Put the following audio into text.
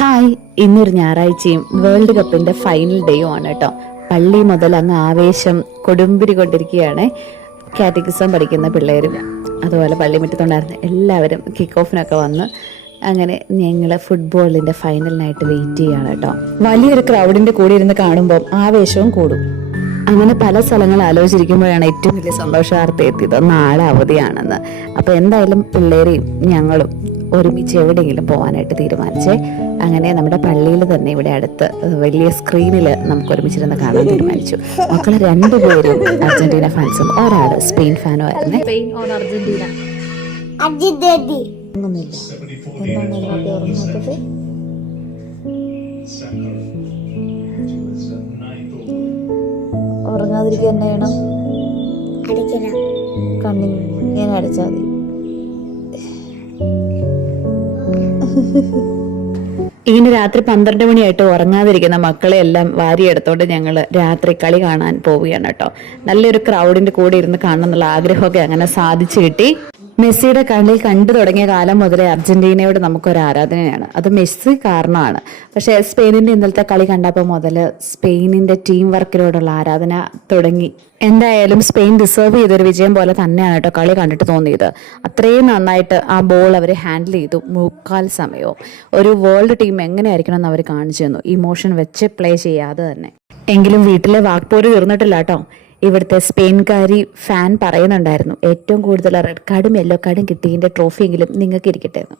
Hi, ഇന്നൊരു ഞായറാഴ്ചയും world കപ്പിന്റെ ഫൈനൽ ഡേയും ആണ് കേട്ടോ. പള്ളി മുതൽ അങ്ങ് ആവേശം കൊടുമ്പിരി കൊണ്ടിരിക്കുകയാണ്. കാറ്റഗിസം പഠിക്കുന്ന പിള്ളേരും അതുപോലെ പള്ളിമുറ്റത്തുണ്ടായിരുന്ന എല്ലാവരും കിക്ക് ഓഫിനൊക്കെ വന്ന് അങ്ങനെ ഞങ്ങൾ ഫുട്ബോളിന്റെ ഫൈനലിനായിട്ട് വെയിറ്റ് ചെയ്യുകയാണ് കേട്ടോ. വലിയൊരു ക്രൗഡിന്റെ കൂടെ ഇരുന്ന് കാണുമ്പോൾ ആവേശവും കൂടും. അങ്ങനെ പല സ്ഥലങ്ങൾ ആലോചിച്ചിരിക്കുമ്പോഴാണ് ഏറ്റവും വലിയ സന്തോഷ വാർത്ത എത്തിയത്, നാളെ അവധിയാണെന്ന്. അപ്പോൾ എന്തായാലും പിള്ളേരെയും ഞങ്ങളും ഒരുമിച്ച് എവിടെയെങ്കിലും പോകാനായിട്ട് തീരുമാനിച്ചേ. അങ്ങനെ നമ്മുടെ പള്ളിയിൽ തന്നെ ഇവിടെ അടുത്ത് വലിയ സ്ക്രീനിൽ നമുക്ക് ഒരുമിച്ചിരുന്ന് കാണാൻ തീരുമാനിച്ചു. മക്കളെ രണ്ടുപേരും അർജന്റീന ഫാൻസും ഒരാൾ സ്പെയിൻ ഫാനും ആയിരുന്നു. ഉറങ്ങാതിരിക്കുക തന്നെ വേണം, കണ്ണിങ്ങനെ അടിച്ചാൽ മതി. ഇങ്ങനെ രാത്രി 12 മണിയായിട്ട് ഉറങ്ങാതിരിക്കുന്ന മക്കളെ എല്ലാം വാരിയെടുത്തോണ്ട് ഞങ്ങൾ രാത്രി കളി കാണാൻ പോവുകയാണ് കേട്ടോ. നല്ലൊരു ക്രൗഡിന്റെ കൂടെ ഇരുന്ന് കാണണം എന്നുള്ള ആഗ്രഹമൊക്കെ അങ്ങനെ സാധിച്ചു കിട്ടി. മെസ്സിയുടെ കളി കണ്ടു തുടങ്ങിയ കാലം മുതലേ അർജന്റീനയോട് നമുക്കൊരു ആരാധനയാണ്. അത് മെസ്സി കാരണമാണ്. പക്ഷേ സ്പെയിനിന്റെ ഇന്നലത്തെ കളി കണ്ടപ്പോൾ മുതൽ സ്പെയിനിന്റെ ടീം വർക്കിനോടുള്ള ആരാധന തുടങ്ങി. എന്തായാലും സ്പെയിൻ ഡിസേർവ് ചെയ്തൊരു വിജയം പോലെ തന്നെയാണ് കേട്ടോ കളി കണ്ടിട്ട് തോന്നിയത്. അത്രയും നന്നായിട്ട് ആ ബോൾ അവർ ഹാൻഡിൽ ചെയ്തു. മുക്കാൽ സമയവും ഒരു വേൾഡ് ടീം എങ്ങനെയായിരിക്കണം എന്ന് അവർ കാണിച്ചു തന്നു, ഇമോഷൻ വെച്ച് പ്ലേ ചെയ്യാതെ തന്നെ. എങ്കിലും വീട്ടിലെ വാക്പോര് തീർന്നിട്ടില്ല കേട്ടോ. ഇവിടുത്തെ സ്പെയിൻകാരി ഫാൻ പറയുന്നുണ്ടായിരുന്നു, ഏറ്റവും കൂടുതൽ റെഡ് കാർഡും യെല്ലോ കാർഡും കിട്ടിയതിൻ്റെ ട്രോഫിയെങ്കിലും നിങ്ങൾക്ക് ഇരിക്കട്ടെ എന്ന്.